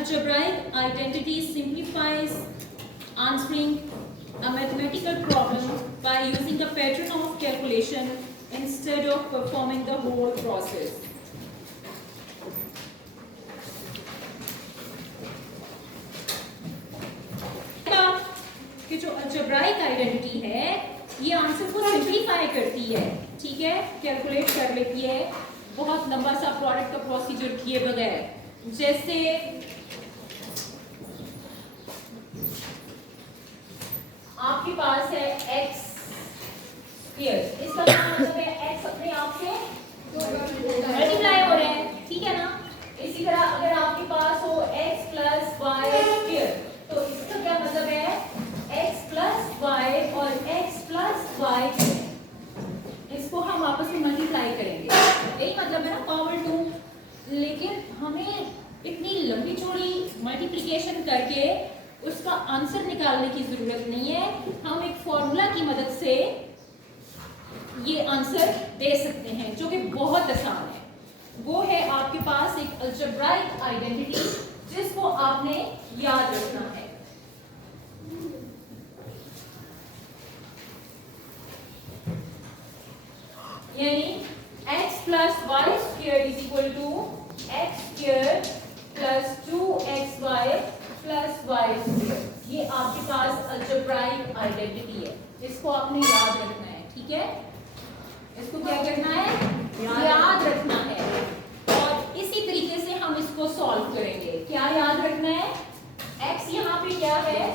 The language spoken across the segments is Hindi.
algebraic identity simplifies answering a mathematical problem by using a pattern of calculation instead of performing the whole process. कि जो algebraic identity है ये आंसर को सिंप्लीफाई करती है, ठीक है, कैलकुलेट कर लेती है बहुत लंबा सा प्रोडक्ट का प्रोसीजर किए बगैर। जैसे आपके पास है x स्क्वायर, इसका मतलब है x अपने आप से मल्टीप्लाई हो रहे हैं, ठीक है ना। इसी तरह अगर आपके पास हो x प्लस वाई स्क्वायर तो इसका क्या मतलब है x प्लस वाई और x प्लस वाई, इसको हम आपस में मल्टीप्लाई करेंगे, यही मतलब है ना पावर 2। लेकिन हमें इतनी लंबी चौड़ी मल्टीप्लिकेशन करके उसका आंसर निकालने की जरूरत नहीं है, हम एक फॉर्मूला की मदद से ये आंसर दे सकते हैं जो कि बहुत आसान है। वो है आपके पास एक अलजेब्राइक आइडेंटिटी जिसको आपने याद रखना है। यानी x plus y square is equal to x square plus 2xy plus y square, ये आपके पास अलजेब्राइक आइडेंटिटी है, इसको आपने याद रखना है, ठीक है। इसको क्या करना है, याद रखना है। और इसी तरीके से हम इसको सॉल्व करेंगे। क्या याद रखना है, x यहाँ पे क्या है,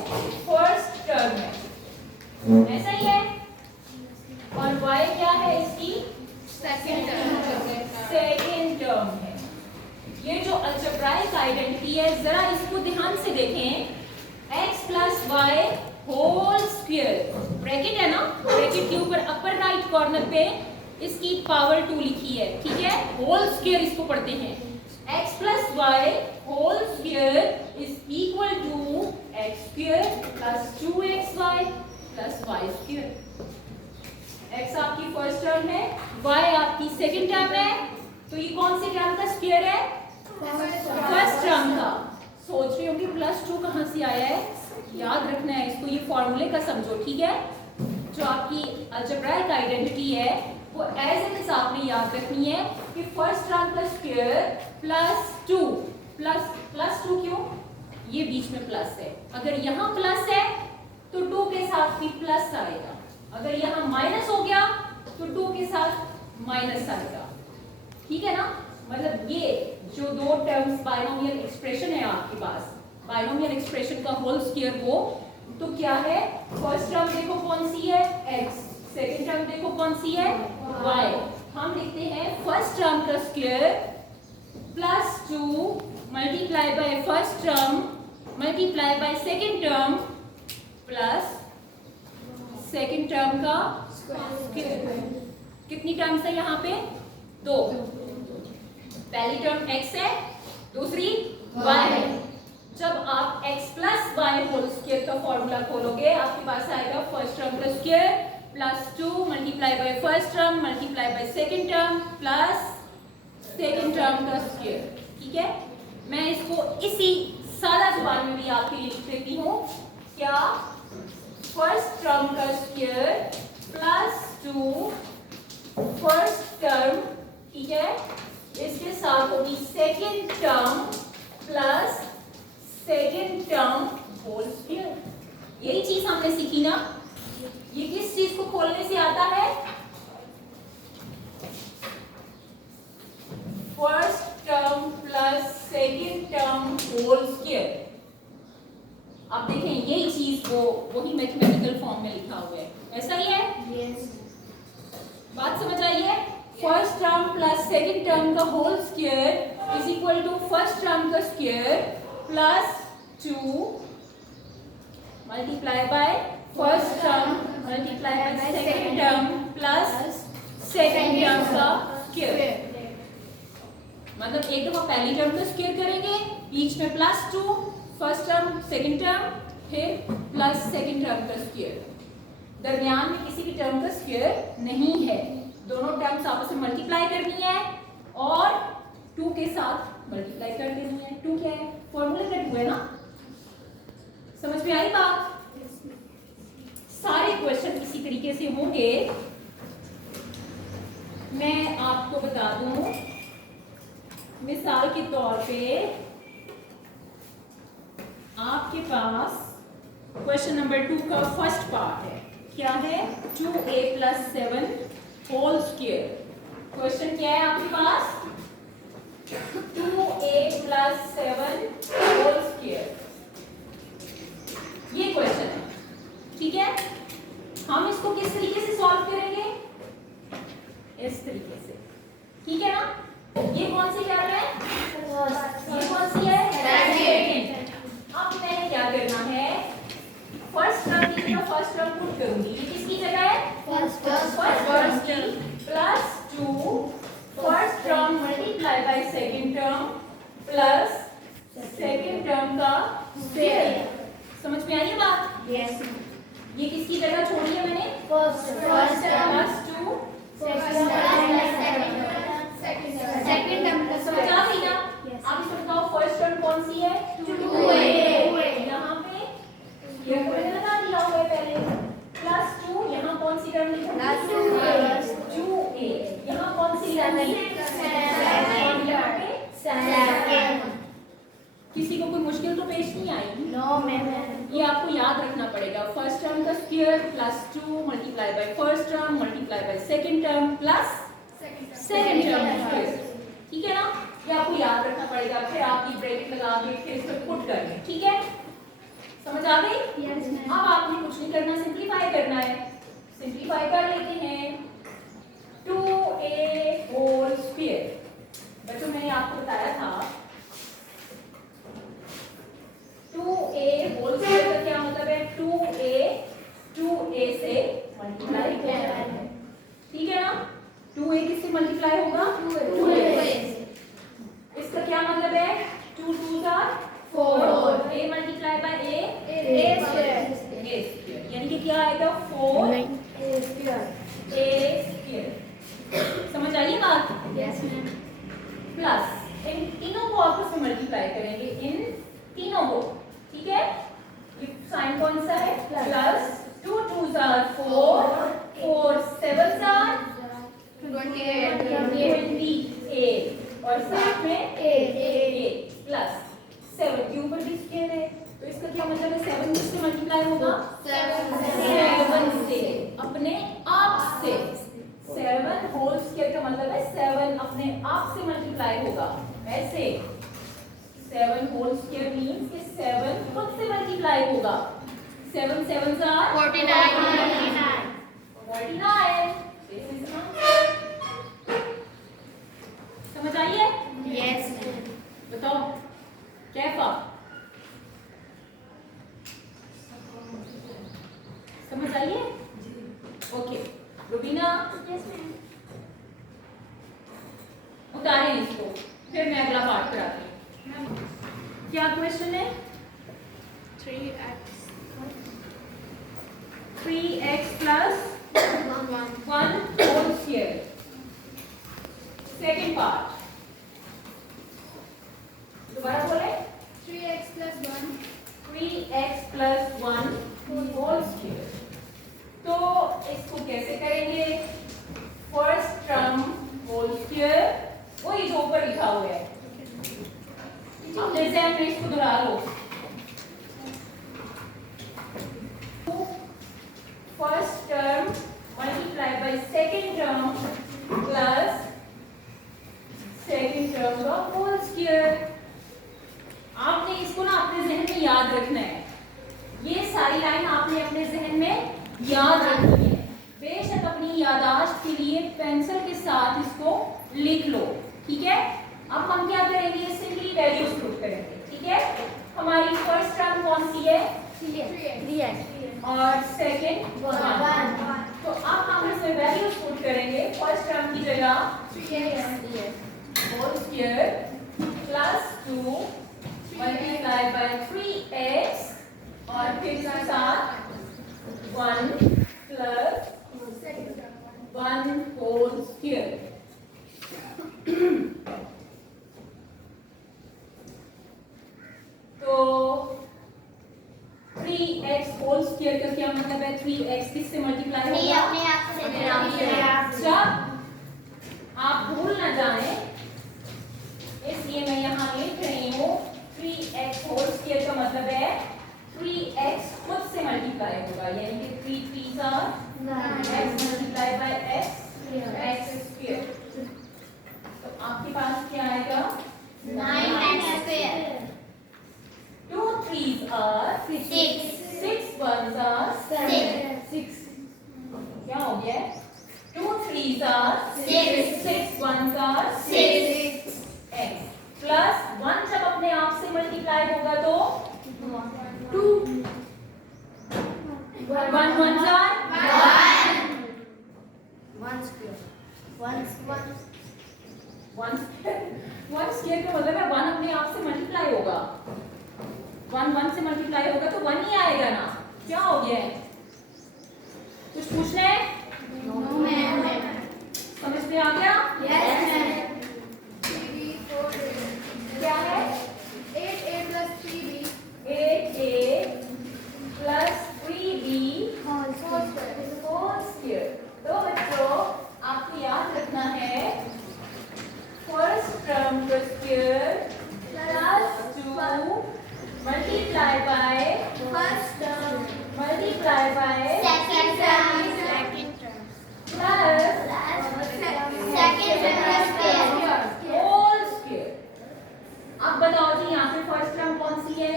फर्स्ट टर्म है, ऐसा ही है, और y क्या है, इसकी सेकंड टर्म है। ये जो अलजेब्राइक आइडेंटिटी है जरा इसको ध्यान से देखें, x plus y whole square, bracket है ना, ब्रैकेट के ऊपर अपर राइट कॉर्नर पे इसकी पावर 2 लिखी है, ठीक है, होल स्क्वायर इसको पढ़ते हैं। x plus y whole square is equal to x square plus 2xy plus y square. x आपकी फर्स्ट टर्म है, y आपकी सेकंड टर्म है, तो ये कौन से टर्म का स्क्वायर है, फर्स्ट टर्म का। सोच रही होंगी प्लस 2 कहां से आया है, याद रखना है इसको, ये फॉर्मूले का समझो, ठीक है। जो आपकी अलजेब्राइक आइडेंटिटी है वो एज इट इज आपने याद रखनी है कि फर्स्ट टर्म का स्क्वायर प्लस 2, प्लस 2 क्यों, ये बीच में प्लस है, अगर यहाँ प्लस है तो 2 के साथ भी प्लस आएगा, अगर यहाँ माइनस हो गया तो 2 के साथ माइनस आएगा, ठीक है ना। मतलब ये जो दो टर्म्स बाइनोमियल एक्सप्रेशन है आपके पास, बाइनोमियल एक्सप्रेशन का होल स्क्वायर वो तो क्या है, फर्स्ट टर्म देखो कौन सी है x, सेकंड टर्म देखो कौन सी है y। हम लिखते हैं फर्स्ट टर्म का square plus 2 multiply by first term multiply by second term plus second term का स्क्वायर। कितनी टर्म्स है यहाँ पे, 2, पहली टर्म x है, दूसरी y है। जब आप x plus y whole square का फॉर्मूला खोलोगे आपके पास आएगा फर्स्ट टर्म का square plus 2 multiply by first term multiply by second term plus second term का स्क्वायर, ठीक है। मैं इसको इसी सादा जुबान में भी आपके लिए लिख देती हूँ, क्या, फर्स्ट टर्म का स्क्वायर प्लस 2 फर्स्ट टर्म, ठीक है, इसके साथ होगी second term plus second term whole square. यही चीज हमने सीखी ना, ये किस चीज को खोलने से आता है, first term plus second term whole square. आप देखें यही चीज वो वही मैथमेटिकल फॉर्म में लिखा हुआ है, ऐसा ही है, yes. बात समझ आई है, first term plus second term का whole square is equal to first term का square plus 2 multiply by first term multiply by second term plus second term का स्क्वायर। मतलब एक दफा पहली टर्म का स्क्वायर करेंगे, बीच में plus 2 first term second term, फिर प्लस सेकंड टर्म का स्क्वायर, दरमियान में किसी भी टर्म का स्क्वायर नहीं है, दोनों टर्म्स आपस में मल्टीप्लाई करनी है और 2 के साथ मल्टीप्लाई कर देनी है। 2 क्या है, फॉर्मूला का मैं आपको बता दूं, मिसाल के तौर पे आपके पास क्वेश्चन नंबर 2 का फर्स्ट पार्ट है। क्या है? 2a + 7 whole square. क्वेश्चन क्या है आपके पास? 2a + 7 होल स्क्वायर, ये क्वेश्चन है। ठीक है, हम इसको किस तरीके से सॉल्व करेंगे? इस तरीके से। ठीक है ना? ये कौन सी कर रहे हैं? ये कौन सी है? सेकंड। अब मैंने क्या करना है? फर्स्ट टर्म की जगह फर्स्ट टर्म पुट करूंगी। ये किसकी जगह है? फर्स्ट टर्म की plus 2 first term multiply by second term plus second term का स्क्वायर। समझ में आई ये बात? यस। ये किसकी जगह छोड़ी है मैंने? First term plus 2 second term का समझ आ गई ना? आप इसको बताओ फर्स्ट टर्म कौन सी है? 2a। यहाँ पे ये कोई लगा दिया हुआ है पहले, प्लस 2 यहाँ कौन सी टर्म लिखा? Plus 2a। 2a यहाँ कौन सी टर्म लिखी? सेकंड। यहाँ पे सेकंड। किसी को कोई मुश्किल तो पेश नहीं आई? No ma'am. ये आपको याद रखना पड़ेगा। फर्स्ट टर्म का square plus 2 multiply by first term multiply by second term plus second term का स्क्वायर। ठीक है ना? ये आपको याद रखना पड़ेगा। फिर आप ये ब्रैकेट लगा के फिर इसको पुट करना। ठीक है, समझ आ गई? Yes ma'am. अब आपने कुछ नहीं करना, सिंपलीफाई करना है। सिंपलीफाई कर लेते हैं। 2a होल स्क्वायर, बच्चों मैंने आपको बताया था 2a होल स्क्वायर का क्या मतलब है? 2a से मल्टीप्लाई होगा। ठीक है ना? 2a किससे मल्टीप्लाई होगा? 2a। इसका क्या मतलब है? 2 2s are 4। a multiply by a square, यानी कि क्या आएगा? 4a square. समझ आई बात? Yes ma'am. प्लस इन तीनों को आपस में मल्टीप्लाई करेंगे, इन तीनों को। ठीक है, ये साइन कौन सा है? Plus 2 2s are 4 4 7s are 28 और साथ में 8 प्लस 7 के ऊपर भी स्क्वायर है, तो इसका क्या मतलब है? 7 किससे मल्टीप्लाई होगा? 7 से, अपने आप से। 7 होल स्क्वायर का मतलब है 7 अपने आप से मल्टीप्लाई होगा। ऐसे 7 होल स्क्वायर मींस कि 7 खुद से मल्टीप्लाई होगा। 7 7s are 49। समझ आई है? Yes ma'am. बताओ कैफा? समझ आई है? ओके रुबीना, उतारें इसको, फिर मैं अगला पार्ट कराती हूँ। क्या क्वेश्चन है? 3x 3x plus 1 whole square। Second part दोबारा बोले। 3x plus 1 3x plus 1 whole square। तो इसको कैसे करेंगे? फर्स्ट टर्म होल स्क्वायर, वही जो ऊपर लिखा हुआ है, अपने ध्यान में इसको दोहरा लो। First term multiply by second term plus second term का होल स्क्वायर। आपने इसको ना अपने जहन में याद रखना है। ये सारी लाइन आपने अपने जहन में याद रखनी है। बेशक अपनी यादाश्त के लिए पेंसिल के साथ इसको लिख लो। ठीक है, अब हम क्या करेंगे? सिंपली वैल्यूज पुट करेंगे। ठीक है, हमारी फर्स्ट टर्म कौन सी है? 3x और सेकेंड 1। 1 तो अब हम इसमें वैल्यूज पुट करेंगे। फर्स्ट टर्म की जगह 3x whole square plus 2 multiply by 3x और फिर इसके साथ 1 प्लस 1 होल स्क्वायर। तो 3x होल स्क्वायर का क्या मतलब है? 3x किससे मल्टीप्लाई होगा? अपने आप से। जब 6 1s are 6 x प्लस 1 जब अपने आप से मल्टीप्लाई होगा तो 2 1 1s are 1 square 1 1 स्क्वायर का मतलब है 1 अपने आप से मल्टीप्लाई होगा 1 1 से मल्टीप्लाई होगा तो 1 ही आएगा ना क्या हो गया है कुछ पूछना है नो मैम समझ में आ गया यस मैम क्या है 8a plus 3b 8a plus 3b whole square whole square तो बच्चों आपको याद रखना है फर्स्ट टर्म का square plus 2 multiply by first term multiply by second term plus second term whole square अब बताओ जी यहाँ पे फर्स्ट टर्म कौन सी है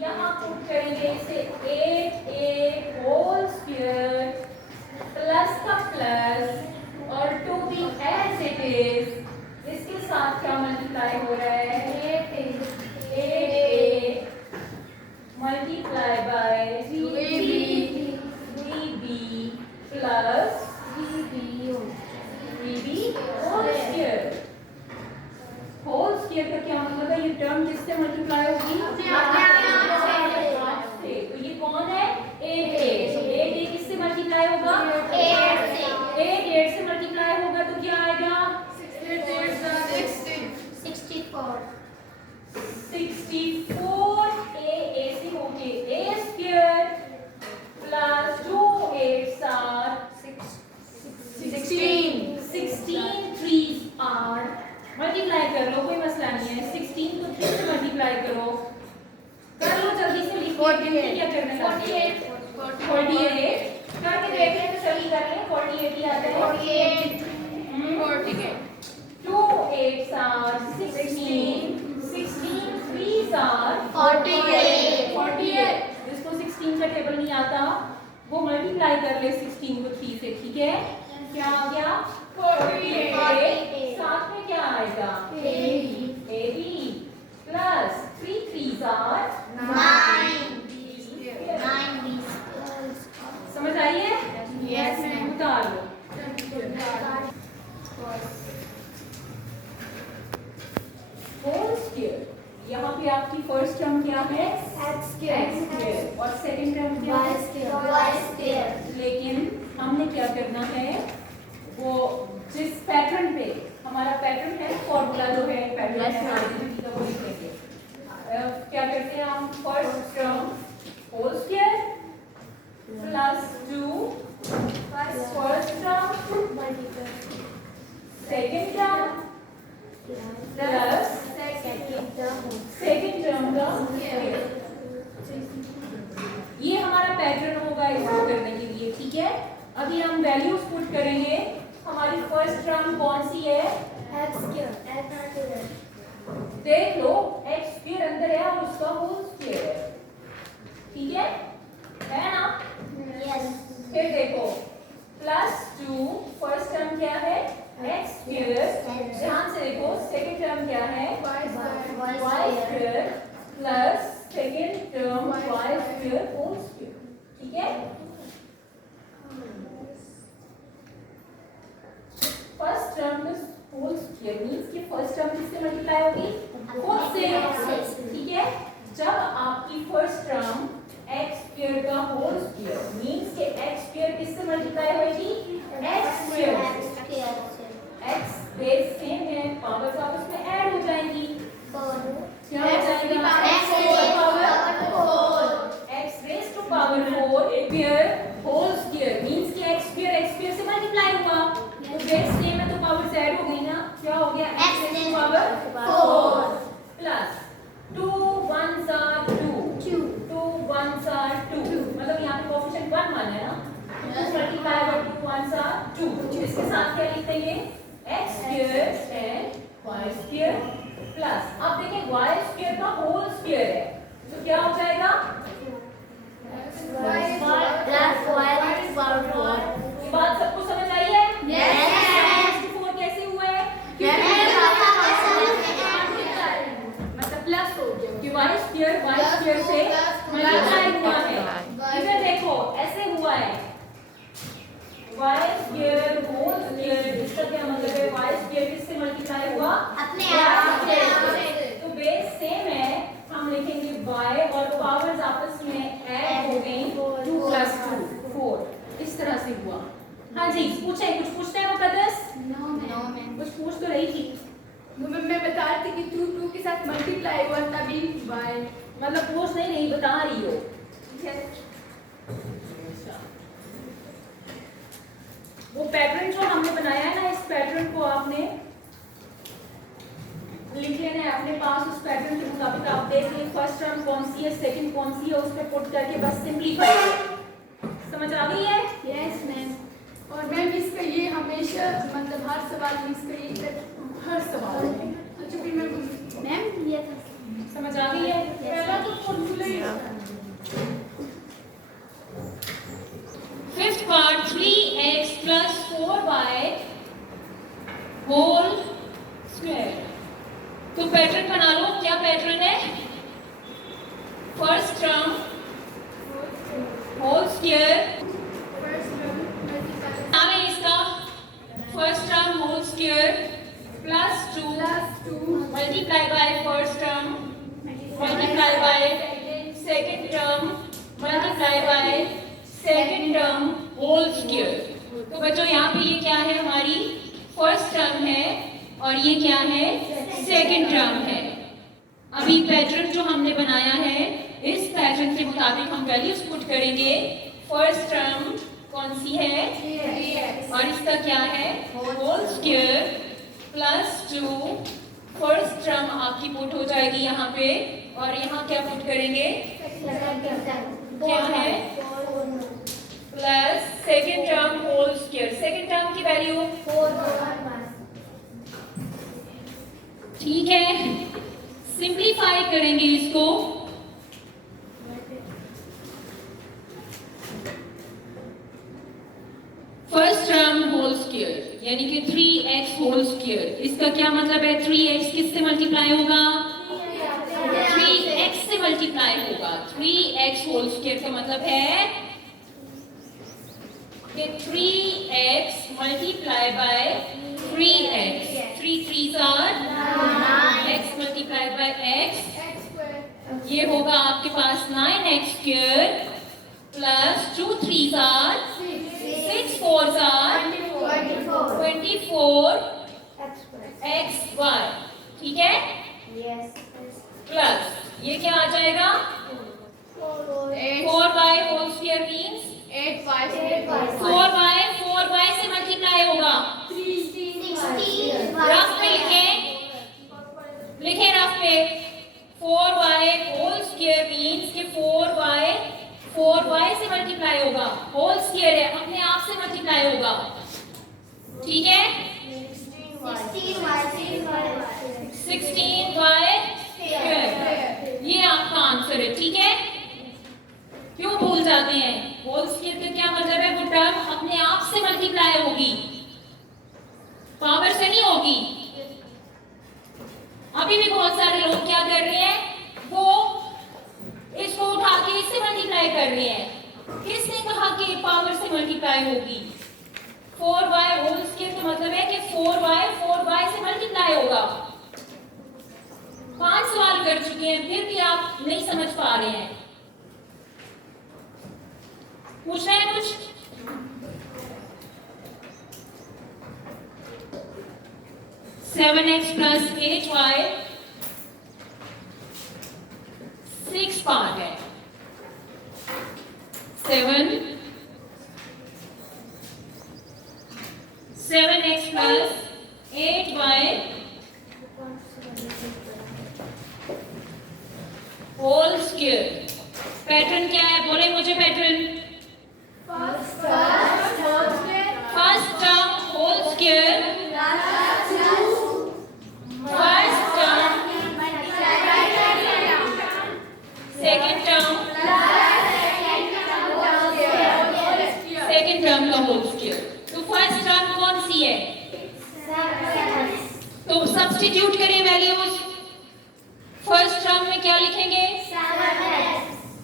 यहाँ पुट करेंगे इसे 8a होल स्क्वायर प्लस का प्लस और 2b एज इट इज इसके साथ क्या मल्टीप्लाई हो रहा है 8a multiply by 3b plus 3b whole square whole square का क्या मतलब है ये टर्म किससे मल्टीप्लाई होगी से तो ये कौन है 8a तो 8a किससे मल्टीप्लाई होगा 8 से मल्टीप्लाई होगा तो क्या आएगा 64 a से होके a square plus 2 8s are 16 3s are multiply कर लो कोई मसला नहीं है 16 को 3 से मल्टीप्लाई करो कर लो जल्दी से लिखो 48 क्या करना है 48 करके देखते हैं तो चलिए कर लें 48 ही आता है 2 8s are 16 3s are 48 जिसको 16 का टेबल नहीं आता वो मल्टीप्लाई कर ले 16 को 3 से ठीक है क्या आ गया 48 साथ में क्या आएगा AB प्लस 3 3s are 9 समझ आई है Yes, ma'am. उतार लो होल स्क्वायर यहाँ पे आपकी फर्स्ट टर्म क्या है x स्क्वायर और सेकंड टर्म क्या है लेकिन हमने क्या करना है वो जिस पैटर्न पे हमारा पैटर्न है फॉर्मूला जो है पैटर्न है वो लिखेंगे क्या करते हैं हम first term whole square plus 2 first term second term plus second term का ये हमारा पैटर्न होगा इसको करने के लिए ठीक है अभी हम वैल्यूज पुट करेंगे हमारी फर्स्ट टर्म कौन सी है देख लो x स्क्वायर अंदर है और उसका होल स्क्वायर है ठीक है ना फिर देखो प्लस 2 फर्स्ट टर्म क्या है x स्क्वायर ध्यान से देखो सेकंड टर्म क्या है y square plus second term y square whole square ठीक है फर्स्ट टर्म का होल स्क्वायर मींस कि फर्स्ट टर्म किससे मल्टीप्लाई होगी खुद से ठीक है जब आपकी फर्स्ट टर्म x स्क्वायर का होल स्क्वायर मींस कि x स्क्वायर किससे मल्टीप्लाई होगी x square x base same है पावर्स आपस में ऐड हो जाएंगी क्या हो जाएगा x raise to power 4 square whole square means कि x स्क्वायर से मल्टीप्लाई हुआ वो बेस सेम है तो पावर्स ऐड हो गई ना क्या हो गया x raise to power 4 plus 2 1s are 2 2 1s are 2 मतलब यहाँ पे कोएफिशिएंट 1 1 है ना 2 मल्टीप्लाई बाय 2 1s are 2 इसके साथ क्या लिखते हैं x square and y square plus अब देखिए y स्क्वायर का होल स्क्वायर है तो क्या हो जाएगा ये बात सबको समझ आई है बता रही हो। वो पैटर्न जो हमने बनाया है ना, इस पैटर्न को आपने लिख लेना है अपने पास। उस पैटर्न के मुताबिक आप देख लें फर्स्ट टर्म कौन सी है, सेकंड कौन सी है, उस पर पुट करके बस सिंपलीफाई करें। समझ आ गई है? Yes ma'am. और मैम इसका ये हमेशा मतलब हर सवाल में इसका ये हर सवाल में। अच्छा फिर मैं मैम ये था। समझ आ गई है? पहला तो फॉर्मूला ही fifth part 3x plus 4y whole square. तो पैटर्न बना लो। क्या पैटर्न है? First term whole square. नाम है इसका first term whole square plus 2 multiply by first term multiply by second term multiply by second term whole square. तो बच्चों यहाँ पे ये क्या है? हमारी फर्स्ट टर्म है और ये क्या है? सेकंड टर्म है। अभी पैटर्न जो हमने बनाया है, इस पैटर्न के मुताबिक हम वैल्यूज पुट करेंगे। फर्स्ट टर्म कौन सी है? और इसका क्या है? Whole square plus 2। First term आपकी पुट हो जाएगी यहाँ पे, और यहाँ क्या पुट करेंगे? क्या है? Plus second term whole square. Second term की वैल्यू 4 ठीक है, सिंप्लीफाई करेंगे इसको। फर्स्ट टर्म होल स्क्वायर यानी कि 3x होल स्क्वायर। इसका क्या मतलब है? 3x किससे मल्टीप्लाई होगा? 3x से मल्टीप्लाई होगा। 3x होल स्क्वायर का मतलब है कि 3x multiply by 3x। 3 3s are 9, x multiply by x, ये होगा आपके पास 9x square plus 2 3s are 6 4s are 24 xy। ठीक है, प्लस ये क्या आ जाएगा? 4y whole square means 4y से मल्टीप्लाई होगा। रफ पे लिखे रफ पे 4y होल स्क्वायर मींस कि 4y से मल्टीप्लाई होगा। होल स्क्वायर है, अपने आप से मल्टीप्लाई होगा। ठीक है, 16y स्क्वायर, ये आपका आंसर है। ठीक है, क्यों भूल जाते हैं? होल स्क्वायर का क्या मतलब है? वो टर्म अपने आप से मल्टीप्लाई होगी, पावर से नहीं होगी। अभी भी बहुत सारे लोग क्या कर रहे हैं? वो इसको उठा के इससे मल्टीप्लाई कर रहे हैं। किसने कहा कि पावर से मल्टीप्लाई होगी? 4y होल स्क्वायर का मतलब है कि 4y से मल्टीप्लाई होगा। 5 सवाल कर चुके हैं, फिर भी आप नहीं समझ पा रहे हैं। पूछ रहे हैं कुछ? Seven x plus 8y 6 part है। 7x plus 8y whole square. Pattern क्या है? बोले मुझे pattern. First term whole square, first term second term second term का होल स्क्वायर। तो फर्स्ट टर्म कौन सी है? तो सब्स्टिट्यूट करें वैल्यूज। फर्स्ट टर्म में क्या लिखेंगे?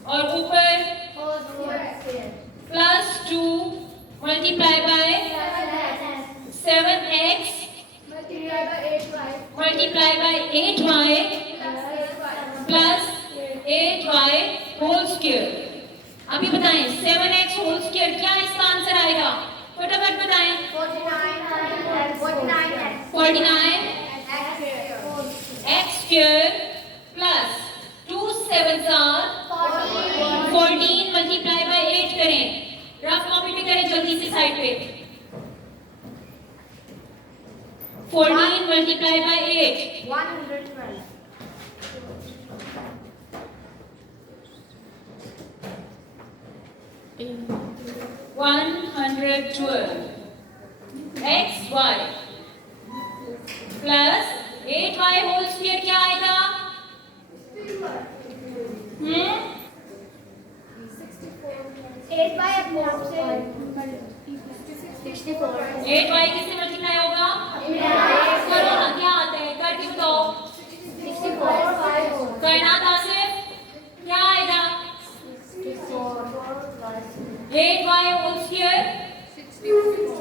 और ऊपर plus 2 multiply by 7x multiply by 8y plus 8y whole square. अभी बताएं 7x होल स्क्वायर क्या इसका आंसर आएगा? फटाफट बताएं। 49 x square plus 2 7s are side पे 14 multiply by 8 112. 112 x y plus 8y whole square क्या आएगा? 8 by 4 से 64. 8y किससे मल्टीप्लाई होगा? करो ना, क्या आता है करके बताओ। 64 करना था सिर्फ, क्या आएगा? 8y होल स्क्वायर 64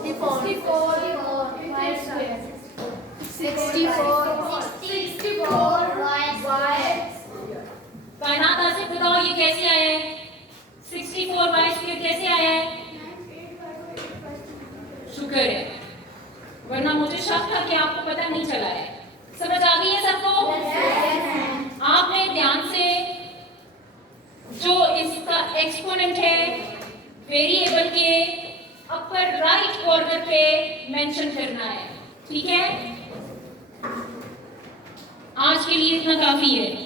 करना था सिर्फ, बताओ ये कैसे आया है? 64y स्क्वायर कैसे आया है? शुक्र है, वरना मुझे शक था कि आपको पता नहीं चला है। समझ आ गई है सबको? आपने ध्यान से जो इसका एक्सपोनेंट है वेरिएबल के अपर राइट कॉर्नर पे मेंशन करना है, ठीक है? आज के लिए इतना काफी है।